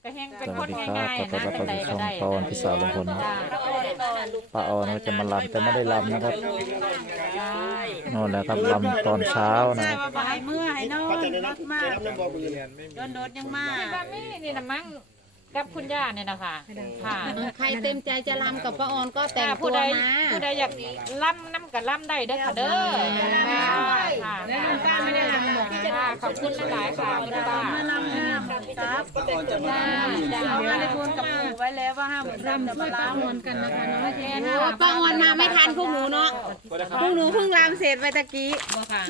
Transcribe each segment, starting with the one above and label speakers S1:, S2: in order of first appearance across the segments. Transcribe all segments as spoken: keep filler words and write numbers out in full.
S1: ก็แห้ง
S2: ส
S1: เป็นค
S2: วัส
S1: น
S2: ดีครับ
S1: ง่าย
S2: ขอ
S1: ๆ
S2: ต้อน
S1: นะ
S2: รับ
S1: จั
S2: เข้าง
S1: ใด
S2: สู่
S1: ก็
S2: ช่อง
S1: ได้
S2: ปอพี่สาวลุงพลนะ
S1: จ้า
S2: ป้าออนก็จะมาลำแต่ไม่ได้ลำนะครับ
S1: จ้า
S2: โน่นแหละครับลำตอนเช้านะครับ
S3: ว่าบ่ให้เมื่อให้นอนรถมาก
S4: น้ำบ่อบืน
S3: โดนโดดยังมา
S1: ที่บ้านไม่นี่นะมั้งกับคุณย่าเนี่ยนะคะค่ะ
S5: ใครเต็มใจจะรำกับป้าออนก็แต่ง
S1: ถ้า
S5: ตั
S1: ผู้
S5: ว
S1: ใด
S5: มา
S1: ผู้ใดอยากล่ำน้ำกับล่ำได้เด้อค่ะเด้อค่ะค่ะ
S3: แล้วลุงป้าไม่ได้รำบอก
S1: ค่ะขอบคุณหลายๆค่ะคุณป้า
S3: มาลำห้ามครับ
S4: ป้าออนจะมา
S1: จ้า
S3: เราไม่ได้พูดกับปู่ไว้แล้วว่าห้ามรำช่วยป้าออนกันนะคะเนาะ
S1: แม่นะ
S5: โอ้ป้าออนมาไม่ทันพวกหนูเนาะพวกหนูเพิ่งรำเสร็จไปตะกี้
S1: บ่ค่ะ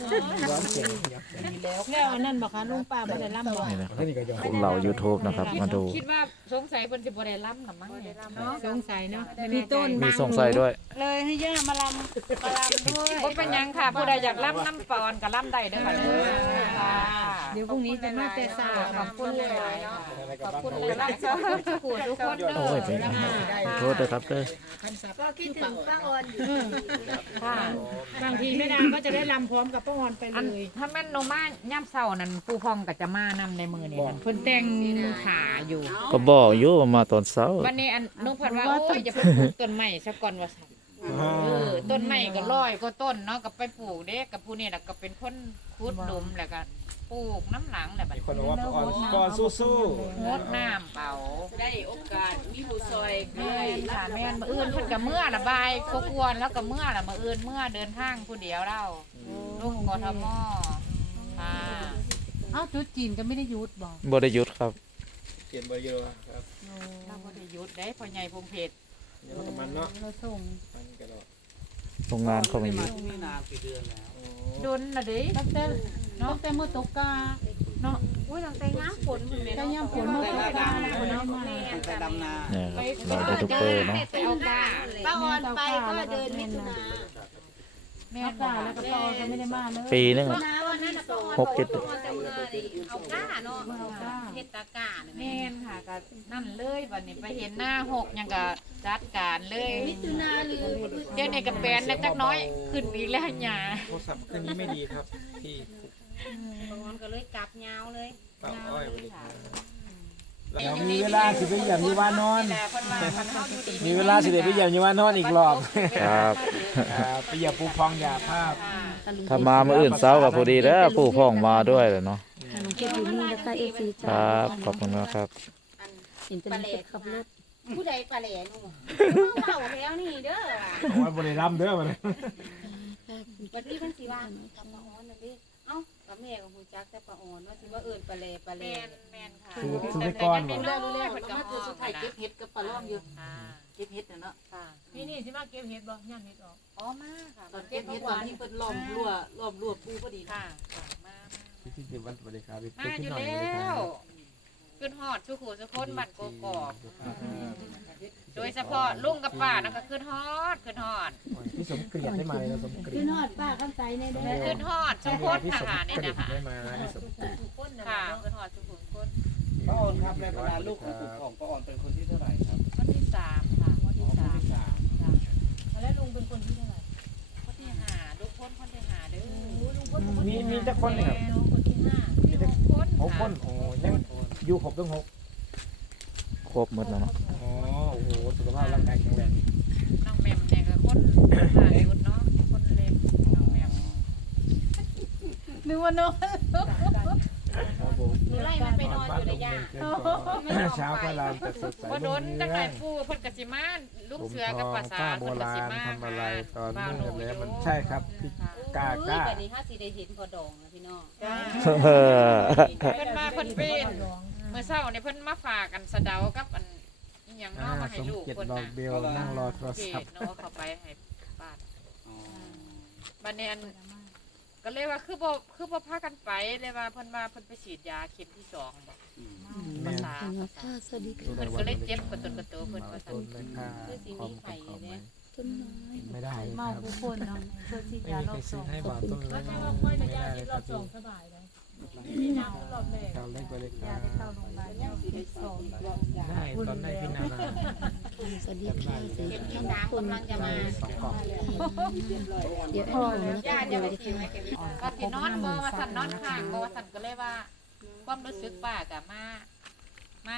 S3: แล้วอันนั้นบอกค่ะลุงป้าไม่ได้รำบอก
S2: นี่นะครับคุณเหล่า YouTube นะครับมาดู
S1: คิดว่าสงสัยเพิ่นสิบ่ได้ล่ำหรอมั้งเนี่ย
S3: สงสัยเนาะมีต้น
S2: มีสงสัยด้วย
S3: เลยให้ย่ามาลำมาลำด้วย
S1: บ่เป็นหยังค่ะผู้ใดอยากล่ำน้ำปอนก็ล่ำได้เด้อค่ะเด้อค่ะ
S3: เดี๋ยวพรุ่งนี้จะมาแต่สา
S1: ขอบคุณหลายๆเนาะขอบคุณหลายๆทุกผู้ทุกคนเด้อ
S2: โอ้ยเป็นขอโทษด้วยครับเด้อ
S3: ก็คิดถึงป้าออนอยู่
S1: ค่ะ
S3: บางทีแม่ดาก็จะได้ลำพร้อมกับป้าออนไป
S1: อัน
S3: เลย
S1: ถ้าแม่นโนมาย่ำเช้านั่นปู่พองก็จะมานำในมือนี่นั่นเพิ่นแต่งขาอยู่
S2: ก็บอกอยู่ว่ามาตอนเช้า
S1: วันนี้อันนุเพิ่นว่าโอ้ยจะไปปลูกต้นไม้ซะก่อนว่าซั่นเออต้นไม้ก็ร้อยก็ต้นเนาะก็ไปปลูกเด้กับผู้นี่ล่ะก็เป็นคนขุดหลุมแล้วก็ปลูกน้ำหลังแหละบัด
S4: คนบอกว่าป้าออนป้าออนสู้
S1: งดน้ำเป่า
S5: ได้โอกาสมีผู้ซอย
S1: แม่นค่ะแม่นมื้ออื่นเพิ่นก็เมื่อละบายก็ควรแล้วก็เมื่อละมื้ออื่นเมื่อเดินทางผู้เดียวเล่าลุงกทมค่ะ
S3: เอ้าจุดจีนก็ไม่ได้ยุดบอก
S2: บ่ได้หยุดครับ
S4: ๆเขียนเบอร์เยอะครับ
S1: เราบ่ได้หยุดได้พ่อใหญ่พงเพชร
S4: เดี๋ยวมันกับมันเนาะ
S3: เราส่ง
S4: มันกระโดด
S2: โรงงานเขาไม่หยุด
S1: ดุนน่ะเดิ
S3: ตั้งแต่ตั้งแต่เมื่อตกกา
S1: เนาะอุ้ยตั้งแต่ย้ำฝนพุ่นแม่
S3: แต่ย่ำฝนเมื่อตกกาคนเอามา
S2: เนี่ยครับเรายูทูบเบอร์เนาะ
S1: ไปเอากา
S5: ป้าออนไปก็เดินมิถุนา
S1: แม่
S3: เอา
S1: น
S3: กาแล้วก็ป้าออนก็ไม่ได้มาเลย
S2: ปีนึง
S5: น้าวันนั้นน่ะป้าออน
S2: หกเจ็ด
S5: ป้าออนจะมาดิเอาก้าเนาะเฮ็ดตากาเนี่ย
S1: แม่นค่ะก็นั่นเลยบัดนี้ไปเห็นหน้าหกหยังก็จัดการเลย
S5: มิถุนาหรือ
S1: เดี๋ยวนี้ก็แปลนแล้วจักหน้อยขึ้นอีกแล้วหยา
S4: โทรศัพท์เครื่องนี้ไม่ดีครับพี่
S5: ป้าออนก็เลยกลับยาวเลย
S4: ป้าอ้อยสวัสดีครับ
S6: เดี๋ยวมีเวลาสิไปเยี่ยมยีวานอน
S1: แต่เพิ่นว่าเพิ่นเฮาอยู่ดี
S6: มีเวลาสิได้ไปเยี่ยมยีวานอนอีกรอบ
S2: ครับ
S6: อ่าไปเยี่ยมปูพองยาภาพ
S2: ถ้ามาเมื่ออื่นเช้ากับพอดีแล้วปู่พ่องมาด้วยเลยเนาะ
S7: ลุงเก็บอยู่นี่แล้วก็เอฟซี
S2: ค
S7: จ้า
S2: รับขอบคุณนะครับ
S7: เห็นเป็นเก็บขับรถ
S5: ผู้ใดปลาแหลหนูเล่าแล้วนี่เด้อ
S6: บอกว่าบริรัมย์เด้อมาเลย
S5: วันนี้เพิ่นสิว่ากับป้าออนน่ะเด้เอ้ากับแม่ก็ฮู้จักแต่ป้าออนว่าสิว่าเอิ้นปลาแหลปลาแหล
S1: แม่นแม่นค่ะ
S6: คือคือไปก่อน
S1: แต่
S6: บ่
S1: ยังน้อยๆเพิ่นก็
S5: มา
S1: ฮ้
S5: คือ
S1: อง
S5: สุดท้ายเก็บเห็ดกับปลาล้อมอยู่
S1: ค่ะ
S5: เก็บเห็ดน่ะเนาะ
S1: ค่ะ
S3: พี่นี่สิมาเก็บเห็ดบ่ย่างเห็ดออก
S1: อ๋อมาค่ะ
S5: ตอนเก็บเห็ดตอนที่เพิ่นล้อมรั้วล้อมรั้วปูพอดี
S1: ค่ะค่ะมา
S6: ที่ที่วันสวัสดีครับ
S1: มามาอยู่แล้วขึ้นฮอดสุขุสุคนบ้านกกอกโดยเฉพาะลุงกับป้านั่นก็ขึ้นฮอดขึ้นฮอด
S6: พี่สมเกลียดได้มาเลยนะสมเกลีย
S7: ขึ้
S6: ด
S7: นฮอดป้าข้ามใจในเด้อ
S1: ขึ้นฮอดสุพจน์
S6: พี่
S1: ท
S6: สม
S1: หารนี่
S6: เกลีย
S1: นะ
S6: ด
S1: คะ
S6: ได้มาพี่สมเกลียด
S1: ค่ะขึ้นฮอดสุขุสุคน
S4: ป้าออนครับในบรรดาลูกของป้าออนเป็นคนที่เท่าไหร่ครับ
S1: วันที่สามค่ะวันที่สาม
S4: ที่สาม
S1: จ้ะ
S3: แล้วลุงเป็นคนที่เท่าไหร่
S1: วันที่ห้าลูกพ้นคนที่ห้าเด้อ
S6: มีมีจักคนเนี่ยครับ
S3: น้องคนที่ห้า
S1: มีหกคน
S6: หกคนโอ้ยังอยู่ครบทั้งหก
S2: ครบหมดแล้วเนาะ
S6: อ๋อโอ้โหสุขภาพร่างกายแข็งแรง
S1: น้องแมมเนี่ยก็คนหายุดเนาะคนเล็กน้องแมม
S3: นึกว่าน้อง
S6: ครับผม
S5: หนูไล่มันไปนอนอยู่ในย่า
S6: เช้าก็ลามแต่สดใส
S1: พอโดน
S6: รุ่ง
S1: จัง
S6: เรื
S1: ไง
S6: อง
S1: ปูเพิ่นกสิมาลูก
S6: ผม
S1: เสือ
S6: ท
S1: กับ
S6: อง
S1: ภาษา
S6: ป้าโบ
S1: เพิ่นก
S6: รา
S1: สิ
S6: ณ
S1: มา
S6: ทำอะไรตอน
S1: บ่าว
S6: นู่น
S1: ห
S6: แล้ว
S1: อยู่
S6: มันใช่ครับพี่กา
S5: อุ้ย
S6: ก้า
S5: แบบนี้ถ้าสิได้เห็นพอดองนะพี่น้อง
S1: จ้า
S2: เออ
S1: เพิ่นมาเพิ่นเป็นเมื่อเช้านี่เพิ่นมาฝากกันสะเดากับอันอีหยัง
S6: อ่า
S1: เนาะมาให้
S6: สม
S1: ลูก
S6: เกียรติ
S1: เพิ่น
S6: ดอก
S1: น่ะ
S6: เบลนั่งรอโทร
S1: เก
S6: ศัพ
S1: ด
S6: ท์
S1: เนาะเข้าไปให้ป้าบัดนี้อันก็เลยว่าคือบ่คือบ่พากันไปเลยว่าเพิ่นว่าเพิ่นไปฉีดยาเข็มที่สองบ่
S6: แม่
S1: ภาษาภาษา
S7: ค่ะสวัสดีค่ะ
S1: เพิ่นก็เลยเจ็บกระตุนกระโตเพิ่นว่าซั่
S6: ต้
S1: น
S6: นเลยค่ะของของของไหม
S7: ต้นน้อย
S6: ไม่ได้
S3: เมา
S6: ครับ
S3: ผู้คนเนาะเพื่อที่
S6: ไม่
S3: ยา
S6: มี
S3: รอ
S6: ใคร
S3: บส
S6: ซื้
S3: อ
S6: อง ให้บ่าวต้นเลย
S3: แล้ว
S6: ไม่
S3: ถ้าเราค่อยใน
S6: ได้
S3: ยา
S6: เล
S3: ที่
S6: ย
S3: ร
S6: ค
S3: อ
S6: รับบ
S3: สอง
S6: พี่
S3: สบายเลยมีน้ำรอบแรก
S6: ชาวเล็กไปเลยค
S3: ยา
S6: รับ
S3: ที่เข้าโรงพยาบาลยาที่สอง
S6: ได้ตอนได้พี่นานา
S7: สวัสดีค่ะสวัสดี
S5: เข็มที่
S7: ค่ะ
S5: สาม
S7: ทุกคน
S5: กำลังจะมา
S6: สองกล่อง
S7: เดี๋ยวให้หนูนะ
S1: ญา
S7: คะ
S1: ติ
S7: เดี๋
S1: จะ
S7: ยว
S1: ไปกินไหมเข็มที่สองก็สินอนบ่ว่าซั่นนอนข้างบ่ว่าซั่นก็เลยว่า ความรู้สึกป้าก็มา มา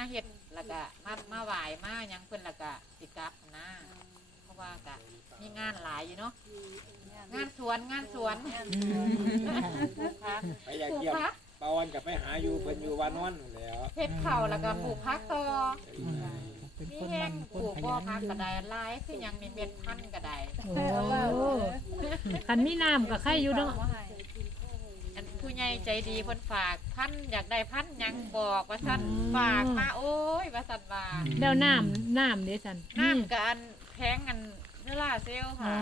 S1: เฮ็ดแล้วก็มามาไหว้มาหยังเพิ่นแล้วก็สิกลับนะเพราะว่าก็มีงานหลายอยู่เนาะงานสวนงานสวน
S6: ไปอยากเยี่ยมปาวันกับไปหาอยู่เพิ่นอยู่วานอนแล้ว
S1: เฮ็ดข้าวแล้วก็ปลูกผักต่อมีแห้งปลูกบ่อผักก็ได้หลายคือหยังมีเม็ดพันธุ์ก็ได้
S3: โอ้คันมีน้ำกับไข่อยู่เนาะ
S1: อันผู้ใหญ่ใจดีเพิ่นฝากพันธุ์อยากได้พันธุ์หยังบอกว่าซั่นฝากมาโอ้ยว่าซั่นว่า
S3: แล้วน้ำน้ำเด้สัน
S1: น้ำกับอันแพงอันเวลาเซลล์
S3: อ๋อ
S1: ค่ะ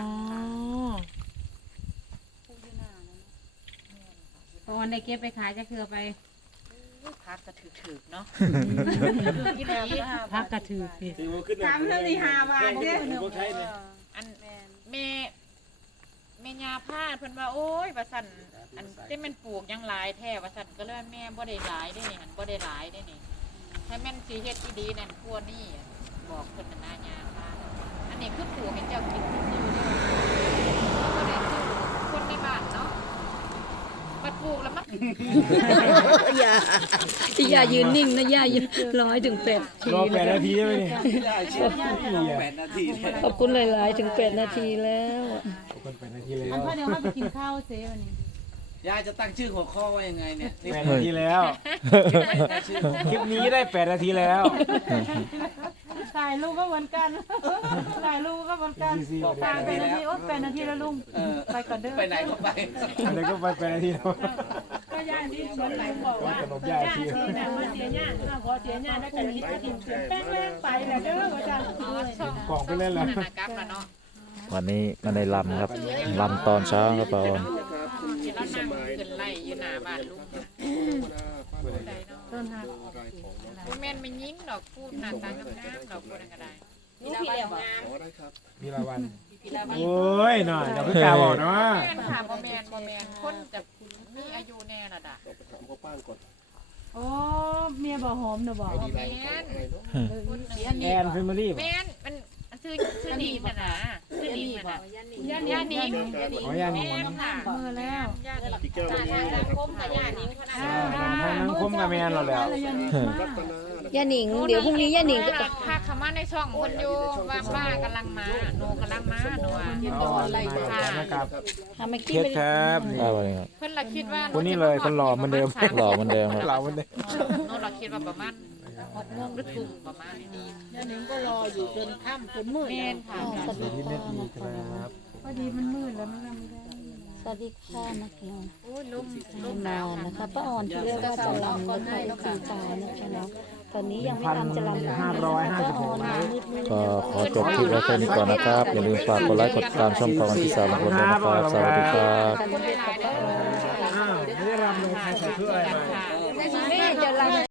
S5: พอวันได้เก็บไปขายจะคือไป
S1: พักก็ถือๆเนาะ
S5: กินแล้ว
S3: พักกระถือสิ
S6: ถือว่าขึ้น
S5: สามเท่านี้ห้าบาท
S6: เด้
S5: เด้
S6: อบ่ใช่เนี่ย
S1: อันแม่แม่ยาพาดเพิ่นว่าโอ้ยว่าซั่นอันที่มันปลูกหยังหลายแท้ว่าซั่นก็เลยแม่บ่ได้หลายได้นี่หั่นบ่ได้หลายได้นี่ถ้าแม่นสิเฮ็ดที่ดีนั่นพวกนี้บอกเพิ่นน่ะนะยาพาดอันนี้คือปลูกให้เจ้ากินซื่อๆเด้อบ่ได้คือคนในบ้านเนาะบัดปลูกแล้วมัน
S7: อย่าอย่ายืนนิ่งนะอย่ายืนร้อยถึงแปดที
S6: รอแปดนาทีได้ไหมเนี่ย
S4: แปดนาทีเนี่ย
S7: ขอบคุณหลายๆถึงแปดนาทีแล้ว
S6: ขอบคุณแปดนาทีแล้ว
S3: อันพ่อเดี๋ยวมาไปกินข้าวเซวันนี้
S4: ยายจะตั้งชื่อหัวข้อว่ายังไงเนี่ย
S6: แปดนาทีแล้วคลิปนี้ได้แปดนาทีแล้ว
S3: ถ่ายรูปก็เหมือนกันถ่ายรูปก็เหมือนกัน
S4: บอกแปดนาที
S3: เป็นนา
S4: แล้
S3: ที
S4: ว
S3: โอ๊ตเป็นนาทีแล้วลุง
S4: เออ
S3: ไปก่อนเด้อ
S4: ไปไหนก็ไป
S6: อะไรก็ไปแปดนาทีแล้ว
S3: ก็ย่าที่ชวนไหลบอกว่า
S6: ขนมย่า
S3: ย่า
S6: ชี
S3: ที่นะมาเสียย่าถ้าขอเสียย่าได้แต่คิดว่ากินเสียแป้งแป้งไปแหละเด้ออาจารย์
S1: อ๋อช่อง
S6: กล่องไปเล่นแล้ว
S1: นั่นน่ะกลับแล้วเนาะ
S2: วันนี้มาในลำครับลำตอนเช้าครับป้าออน
S1: ที่เรานั่งขึ้นไล่อยู่หน้าบ้านลุงได้เนาะ
S3: ต้นหัก
S1: บ่แม่นไม่ยิงดอกพูดหน้าตางามๆดอกพูดนั่นก็ได้
S5: ลูกพี่แล้วงาม
S6: มีละวันโอ้ยหน่อยเดี๋ยวพี่กาบอกเนาะ
S1: แม่นค่ะบ่แม่นบ่แม่นคนจะมีอายุแน่ล่ะดะ
S3: โอ้เมียบอกหอมนะบอก
S1: บ่แม่นคนหนึ่ง
S6: แอนแฟมิลี่
S1: แม่นมันมันชื่อชื่อนิงน่ะนะชื่อนิงน่ะนะ
S5: ย่า
S1: ย่า
S5: นิ
S1: นิ
S5: ง
S1: ง
S6: ขอย่าหนู
S1: แม่นค่ะ
S3: มือแล้ว
S1: ย่านิง
S5: ตาทางสังคมกับย่านิงพนัก
S6: อ่าทางนั้นคุ้มกับแมนเราแล้ว
S7: ย่าหนิงเดี๋ยวพรุ่งนี้ย่าหนิงก็
S1: พาเข้ามาในช่องคนอยู่ว่าป้ากำลังมาหนูกำลังมาหนูอ่ะ
S6: อ๋อมานะครับ
S7: ทำไม
S6: เค
S7: กี้
S6: ส
S7: ไป
S6: ครับ
S2: ป้าวันนี้ครับ
S1: เพิ่นละคิดว่า
S6: คนนี้เลยคนหล่อเหมือนเดิม
S2: หล่อเหมือนเดิมครับ
S6: เราวันนี้
S1: หนูเราคิดว่าประมาณหกโมงหรือทุ่มประมาณนี้
S3: ย่านิงก็รออยู่จนค่ำจนมืด
S1: แม่นค่ะ
S7: สวัสดี
S6: ที่
S7: ค่ะ
S6: เน็ตดีครับ
S3: พอดีมันมืดแล้วมันไม่ได้
S7: สวัสดีค่ะนะคะ
S1: โอ้ยลุ่ม
S7: น
S1: ลุ่มหนาว
S7: าน
S1: ค่ะ
S7: นะคะป้าอ่อนที่เรียกว่าจะลำนะคะสีตานะคะเนาะตอนนี้ยังไม่ลำจะลำ
S6: ห้าร้อยห้าสิบหก
S7: ป้าอ่อนมืดมืด
S2: ก็ขอจบคลิปไว้แค่นี้ก่อนนะครับ อย่าลืมฝากกดไลค์กดติดตามช่องปาวันที่สามของคนด้วยนะครับ สวัสดีครับ
S1: ขอบคุณหลายๆเด้อ
S6: อ้าวไม่ได้รำเลยใครใส่เสื้ออะไรมา
S1: ค่ะ
S7: แม่จะลำ